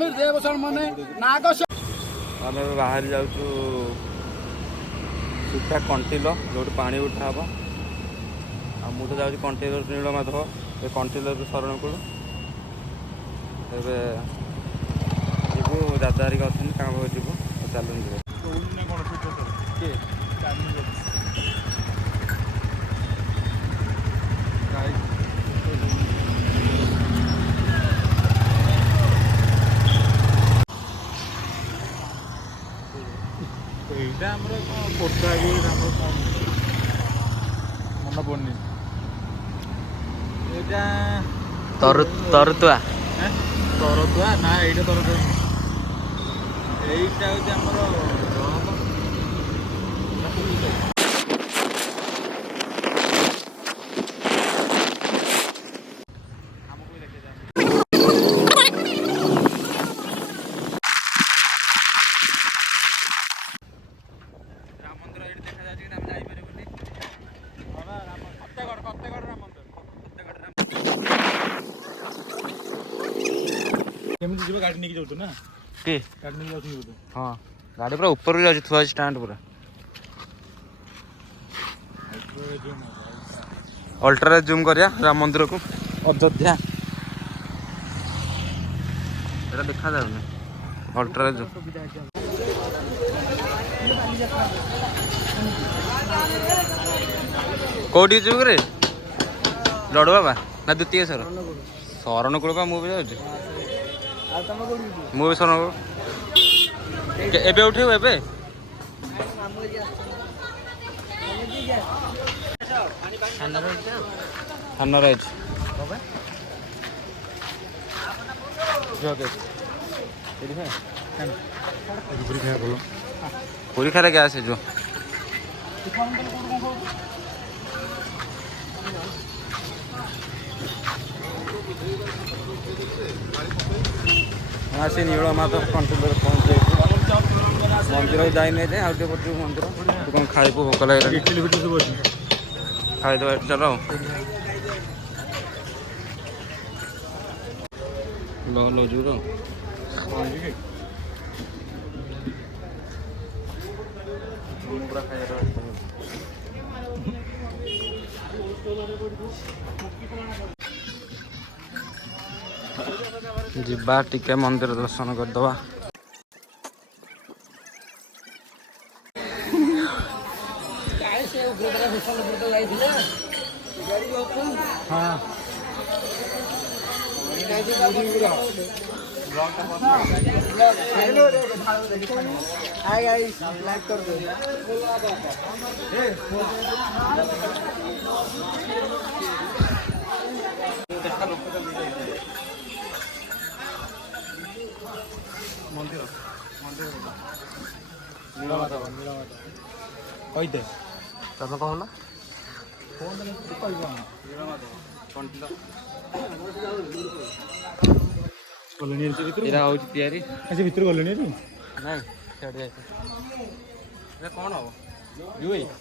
आम बाहरी जाऊँ सीधा कंटिल जो पानी उठा हम मुझे जाऊँ कंटिल नीलमाधव ये कंटिल शरण कूल जीवु दादा हरिका अच्छा कहाँ जीवु चलू ଏଇଟା ଆମର କ'ଣ ପୋଟା ଆମର କ'ଣ ମନେ ପଡ଼ୁନି ଏଇଟା ତରୁତୁଆ ତରତୁଆ ନା ଏଇଟା ତରତୁଆ ଏଇଟା ହେଉଛି ଆମର କେମିତି ଯିବା ଗାଡ଼ି ନେଇକି ଯାଉଛୁ ନା କି ଗାଡ଼ି ନେଇକି ଯାଉଛୁ ବୋଧେ हाँ गाड़ी पूरा ऊपर भी जाऊँ थुआ स्टैंड पूरा अल्ट्रा जूम करिया राम मंदिर को अयोध्या एटा देखा जाउनी अल्ट्रा जूम कोडी जूम रे लडू बाबा ना द्वितीय सर शरण कूल का मुझे जाऊँ मुझे शरण कूल एबे उठेबू एबे थाना रही पूरी खाने क्या से जो हाँ से नीलमाधव कंट्रोल पहुँचे मंदिर जाए आगे पटू मंदिर तू कौन खाइबू भोक लगे खाईदे चलो लो जूर ଯିବା ଟିକେ मंदिर दर्शन करदवा हाँ मंदिर नीलमाधव कहीदे तुम कहना एरा हूँ तैयारी से भितर गले ना सियाड़े जाए कौन हम जुई ना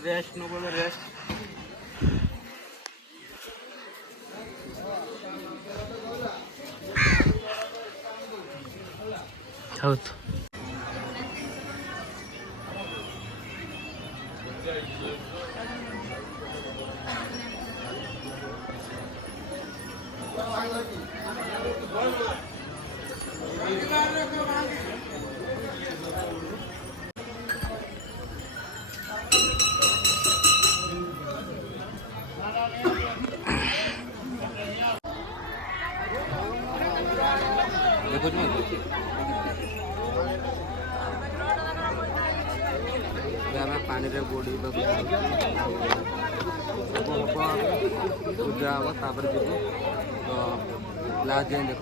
रेस्ट न बोले रेस्ट हौद पानी रे गोड़ी पूजा हम तापर जीव तो लास्ट जाए देख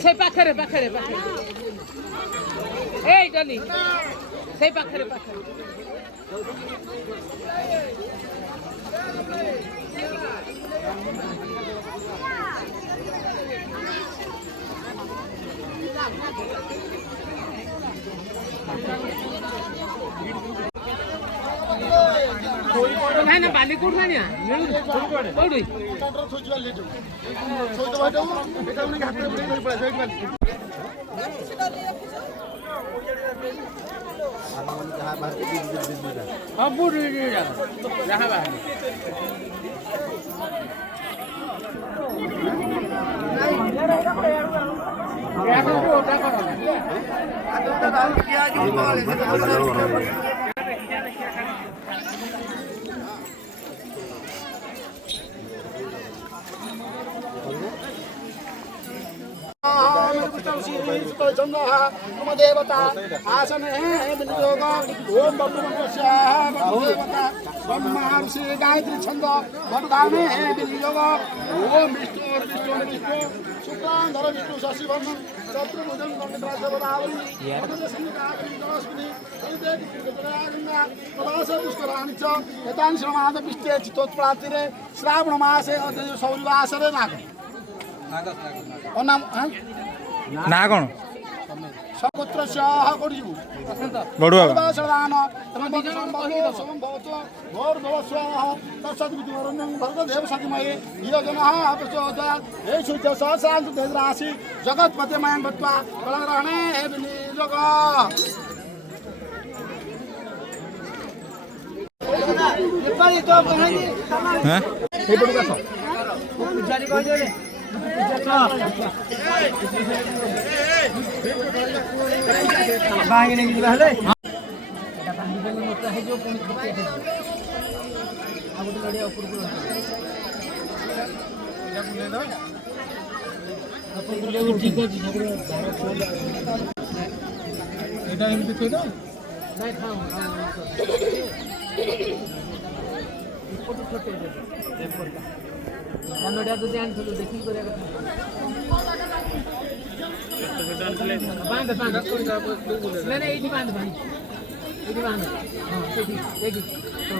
से पाखरे पाखरे पाखरे ए डली से पाखरे पाखरे ना बाली कोड मानिया कोडी अब बुढ़ी जहाँ बाहर देवता आसन विनियोग ओम देवता ब्रह्मा ऋषि गायत्री छंद वरदाने विनियोग ओम विष्णु विष्णु शुक्लांधर विष्णु शशिवर्णन चतुर्भुजं दंडराजवरावली पुष्कराणि च एतानि श्रमाद पिष्टे चित्तोत्पलातिरे श्रावण मासे सौर्यवासरे नाग नाम ना कौन सपुत्र सह गडुजु गडुआ सदान तम सोम भवतो घोर भवस्वाह तत्सद्विदुरनं भर्गदेव सतिमये योजनः प्रचोदयात् हे सूर्य सहस्रांश तेजराशि जगत्पते मयं भत्वा कलग्रहणे हे विनियोग नेपाली तो कहानी हैं हे बडुका छ पुजारी कहले बांगे नहीं दिला है এটা বাंगी দেলে মত है जो पुणी करते हैं अब तो लड़िया ऊपर को এটা বুলে দাও अपन बुले ठीक है झगड़ा भारत छोड़ এটা এমপি কই দাও নাই খাও ফটো ফটো দে नोडिया तो ध्यान से देखी करेगा बांध बांध नहीं नहीं इधर बांध भाई इधर बांध हां देखी तो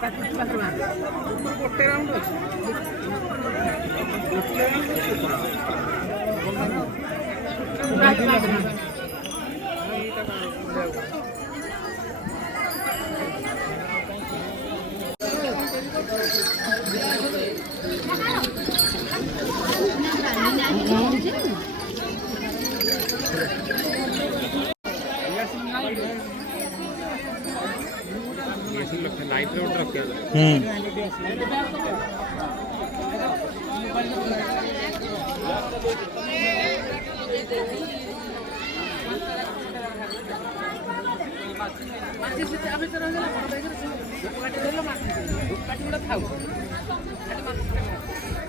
का कुछ बात बांध ऊपर कोटे राउंड लाइट रोड रखे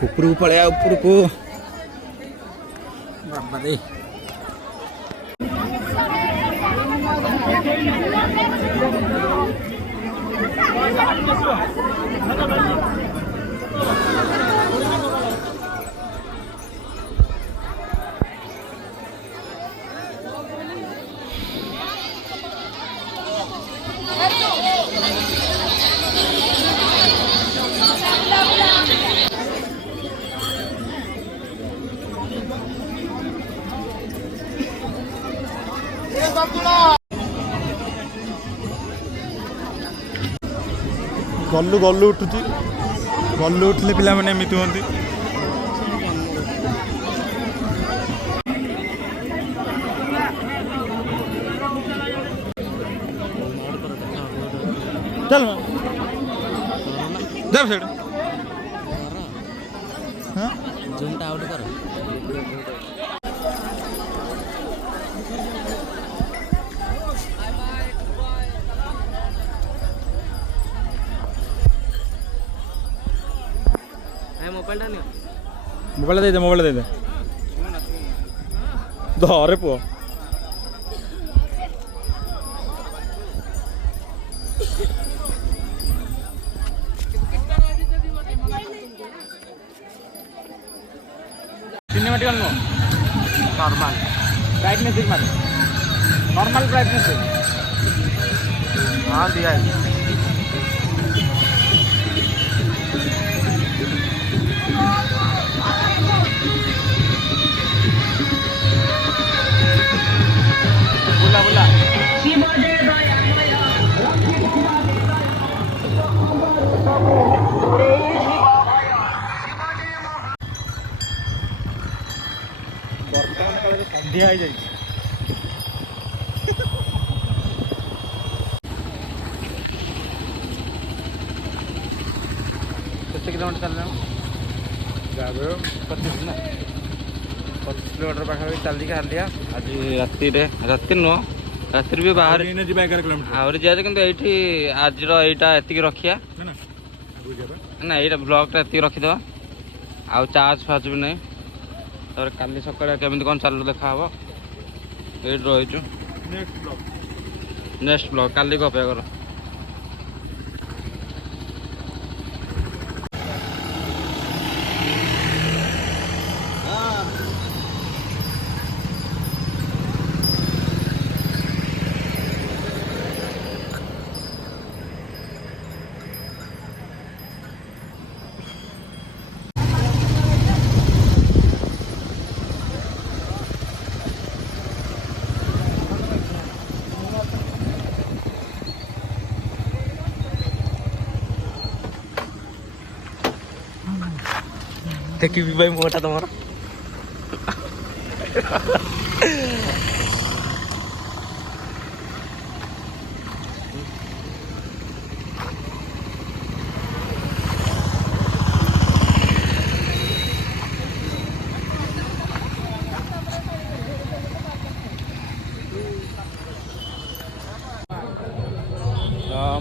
ऊपर पड़े ऊपर को बाबा दे गलु गलु उठुची गलु उठले पिला माने एमिति होंती चल जब सेड हां जूम आउट कर मोबाइल दे दे धरे पुओ सिनेमैटिक नो नॉर्मल ब्राइटनेस दिख मार नॉर्मल ब्राइटनेस हां दिया है बोला बोला ଦିଆ ହେଇଯାଇଛି। କେତେ କିଲୋମିଟର ଚାଲିଲାଣି? ଯାବେ 25 ନା 25 କିଲୋମିଟର ପାଖାପାଖି ଚାଲିକି ହାଲିଆ। ଆଜି ରାତି ନୁହଁ, ରାତିରେ ବି ବାହାରେ ଯିବା 11 କିଲୋମିଟର। ଆହୁରି ଯିବା କିନ୍ତୁ ଏଇଠି ଆଜିର ଏଇଟା ଏତିକି ରଖିବା ନା, ଏଇଟା ବ୍ଲଗ୍ଟା ଏତିକି ରଖିଦେବା। ଆଉ ଚାର୍ଜ ଫାର୍ଜ ବି ନାହିଁ। ତାପରେ କାଲି ସକାଳେ କେମିତି କ'ଣ ଚାଲୁ ଦେଖାହେବ। ଏଇଠି ରହିଛୁ। ନେକ୍ସଟ ବ୍ଲଗ୍ କାଲିକୁ ଅପେକ୍ଷା କର। ଦେଖିବି ଭାଇ ମୁହଁଟା ତମର।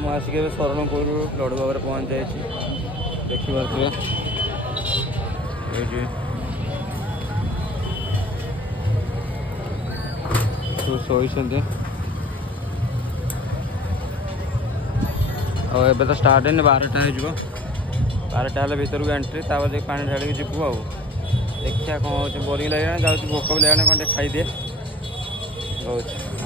ମୁଁ ଆସିକି ଏବେ ଶରଣପୁର ଲଡ଼ୁବାବାରେ ପହଞ୍ଚି ଯାଇଛି। ଦେଖିପାରୁଥିବେ ଏଇଠି ସବୁ ଶୋଇଛନ୍ତି। ଆଉ ଏବେ ତ ଷ୍ଟାର୍ଟ ହେଇନି, 12ଟା ହେଇଯିବ। 12ଟା ହେଲେ ଭିତରକୁ ଏଣ୍ଟ୍ରି, ତାପରେ ଯାଇକି ପାଣି ଢାଳିକି ଯିବୁ। ଆଉ ଦେଖିବା କ'ଣ ହେଉଛି। ବୋରିଂ ଲାଗିଲାଣି, ଯାଉଛି ଭୋକ ବି ଲାଗିଲାଣି, କ'ଣ ଟିକେ ଖାଇଦିଏ ରହୁଛି।